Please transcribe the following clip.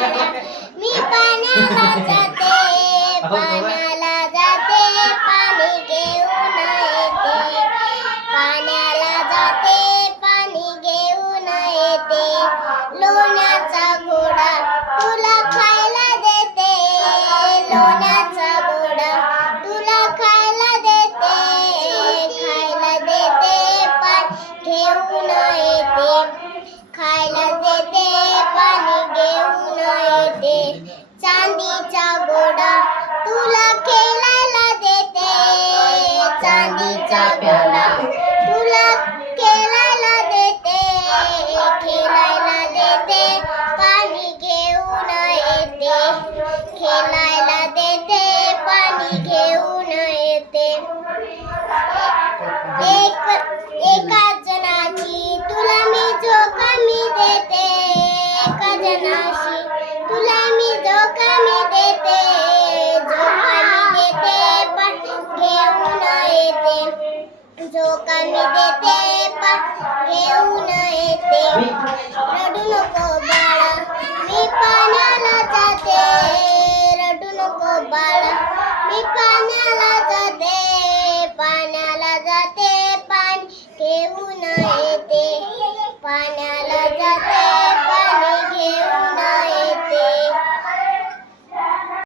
मी पाण्याला जाते पाण्याला जाते पाणी घेऊन येते पाण्याला जाते पाणी घेऊन येते लोण्याचा घोडा तुला खायला देते लोण्याचा घोडा तुला खायला देते पाणी घेऊन येते खायला देते पाणी घेऊन येते चांदीचा घोडा तुला खेळायला देते चांदीचा घोडा तुला खेळायला देते पाणी घेऊन येते खेळायला देते पाणी घेऊन येते एका जणाची तुला मी झोका मी देते एका जणाशी तुला मी झोका मी देते झोका मी देते पण घेऊन येते झोका मी देते पण घेऊन येते रडू नको बाळा मी पाण्याला जाते रडू नको बाळा मी पाण्याला